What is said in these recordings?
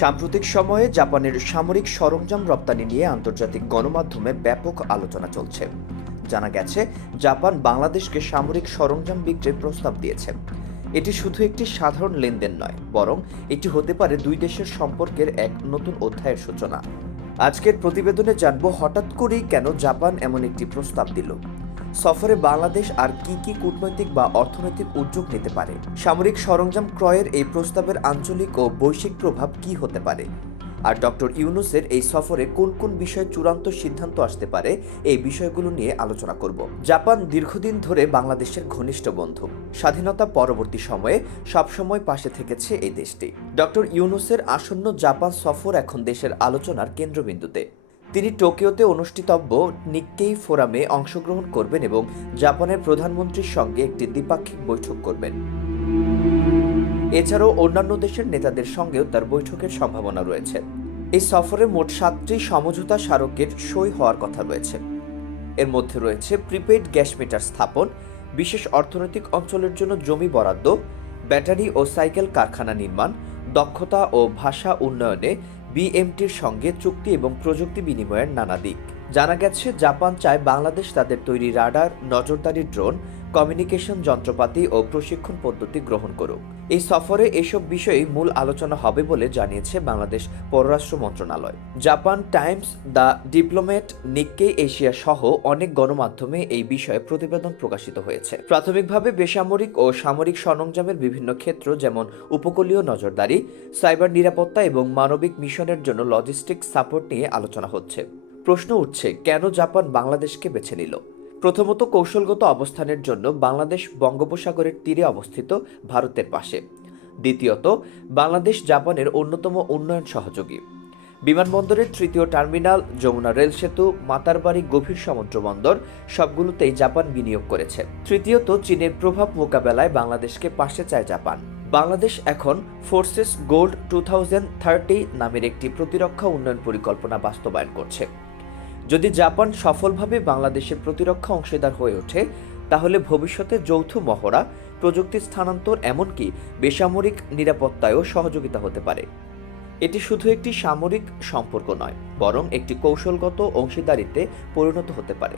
সাম্প্রতিক সময়ে জাপানের সামরিক সরঞ্জাম রপ্তানি নিয়ে আন্তর্জাতিক গণমাধ্যমে ব্যাপক আলোচনা চলছে। জানা গেছে, জাপান বাংলাদেশকে সামরিক সরঞ্জাম বিক্রির প্রস্তাব দিয়েছে। এটি শুধু একটি সাধারণ লেনদেন নয়, বরং এটি হতে পারে দুই দেশের সম্পর্কের এক নতুন অধ্যায়ের সূচনা। আজকের প্রতিবেদনে জানব হঠাৎ করেই কেন জাপান এমন একটি প্রস্তাব দিল। সফরে বাংলাদেশ আর কি কি কূটনৈতিক বা অর্থনৈতিক উদ্যোগ নিতে পারে? সামরিক সরঞ্জাম ক্রয়ের এই প্রস্তাবের আঞ্চলিক ও বৈশ্বিক প্রভাব কি হতে পারে? আর ডক্টর ইউনুসের এই সফরে কোন কোন বিষয়ে চূড়ান্ত সিদ্ধান্ত আসতে পারে, এই বিষয়গুলো নিয়ে আলোচনা করব। জাপান দীর্ঘদিন ধরে বাংলাদেশের ঘনিষ্ঠ বন্ধু। স্বাধীনতা পরবর্তী সময়ে সবসময় পাশে থেকেছে এই দেশটি। ডক্টর ইউনুসের আসন্ন জাপান সফর এখন দেশের আলোচনার কেন্দ্রবিন্দুতে। তিনি টোকিওতে অনুষ্ঠিতব্য নিক্কেই ফোরামে অংশগ্রহণ করবেন এবং জাপানের প্রধানমন্ত্রীর সঙ্গে একটি দ্বিপাক্ষিক বৈঠক করবেন। এছাড়াও অন্যান্য দেশের নেতাদের সঙ্গেও তার বৈঠকের সম্ভাবনা রয়েছে। এই সফরে মোট সাতটি সমঝোতা স্মারকের সই হওয়ার কথা রয়েছে। এর মধ্যে রয়েছে প্রিপেইড গ্যাস মিটার স্থাপন, বিশেষ অর্থনৈতিক অঞ্চলের জন্য জমি বরাদ্দ, ব্যাটারি ও সাইকেল কারখানা নির্মাণ, দক্ষতা ও ভাষা উন্নয়নে বিএমটির সঙ্গে চুক্তি এবং প্রযুক্তি বিনিময়ের নানা দিক। জানা গেছে, জাপান চায় বাংলাদেশ তাদের তৈরি রাডার, নজরদারি ড্রোন কমিউনিকেশন যন্ত্রপাতি ও প্রশিক্ষণ পদ্ধতি গ্রহণ করুক। এই সফরে এসব বিষয়েই মূল আলোচনা হবে বলে জানিয়েছে বাংলাদেশ পররাষ্ট্র মন্ত্রণালয়। Japan Times, the Diplomat Nikkei Asia সহ অনেক গণমাধ্যমে এই বিষয়ে প্রতিবেদন প্রকাশিত হয়েছে। প্রাথমিকভাবে বেসামরিক ও সামরিক সরঞ্জামের বিভিন্ন ক্ষেত্র যেমন উপকূলীয় নজরদারি, সাইবার নিরাপত্তা এবং মানবিক মিশনের জন্য লজিস্টিক সাপোর্ট নিয়ে আলোচনা হচ্ছে। প্রশ্ন উঠছে, কেন জাপান বাংলাদেশকে বেছে নিল? প্রথমত কৌশলগত অবস্থানের জন্য বাংলাদেশ বঙ্গোপসাগরের তীরে অবস্থিত ভারতের পাশে। দ্বিতীয়ত, বাংলাদেশ জাপানের অন্যতম উন্নয়ন সহযোগী। বিমানবন্দরের তৃতীয় টার্মিনাল, যমুনা রেল সেতু, মাতারবাড়ি গভীর সমুদ্র বন্দর, সবগুলোতেই জাপান বিনিয়োগ করেছে। তৃতীয়ত, চীনের প্রভাব মোকাবেলায় বাংলাদেশকে পাশে চায় জাপান। বাংলাদেশ এখন ফোর্সেস গোল্ড টু নামের একটি প্রতিরক্ষা উন্নয়ন পরিকল্পনা বাস্তবায়ন করছে। যদি জাপান সফলভাবে বাংলাদেশের প্রতিরক্ষা অংশীদার হয়ে ওঠে, তাহলে ভবিষ্যতে যৌথ মহড়া, প্রযুক্তি স্থানান্তর এমনকি বেসামরিক নিরাপত্তায়ও সহযোগিতা হতে পারে। এটি শুধু একটি সামরিক সম্পর্ক নয়, বরং একটি কৌশলগত অংশীদারিতে পরিণত হতে পারে।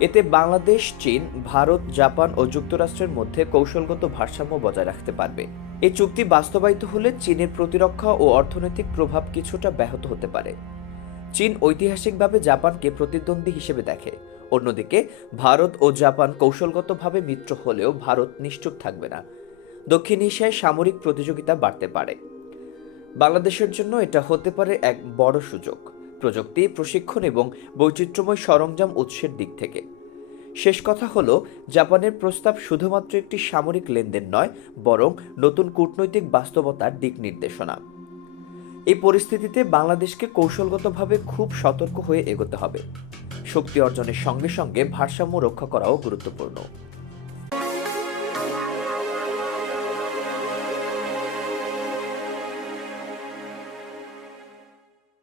এতে বাংলাদেশ, চীন, ভারত, জাপান ও যুক্তরাষ্ট্রের মধ্যে কৌশলগত ভারসাম্য বজায় রাখতে পারবে। এই চুক্তি বাস্তবায়িত হলে চীনের প্রতিরক্ষা ও অর্থনৈতিক প্রভাব কিছুটা ব্যাহত হতে পারে। চীন ঐতিহাসিকভাবে জাপানকে প্রতিদ্বন্দ্বী হিসেবে দেখে। অন্যদিকে, ভারত ও জাপান কৌশলগতভাবে মিত্র হলেও ভারত নিশ্চুপ থাকবে না। দক্ষিণ এশিয়ায় সামরিক প্রতিযোগিতা বাড়তে পারে। বাংলাদেশের জন্য এটা হতে পারে এক বড় সুযোগ। প্রযুক্তি, প্রশিক্ষণ এবং বৈচিত্র্যময় সরঞ্জাম উৎসের দিক থেকে। শেষ কথা হলো, জাপানের প্রস্তাব শুধুমাত্র একটি সামরিক লেনদেন নয়, বরং নতুন কূটনৈতিক বাস্তবতার দিক নির্দেশনা। এই পরিস্থিতিতে বাংলাদেশকে কৌশলগতভাবে খুব সতর্ক হয়ে এগোতে হবে। শক্তি অর্জনের সঙ্গে সঙ্গে ভারসাম্য রক্ষা করাও গুরুত্বপূর্ণ।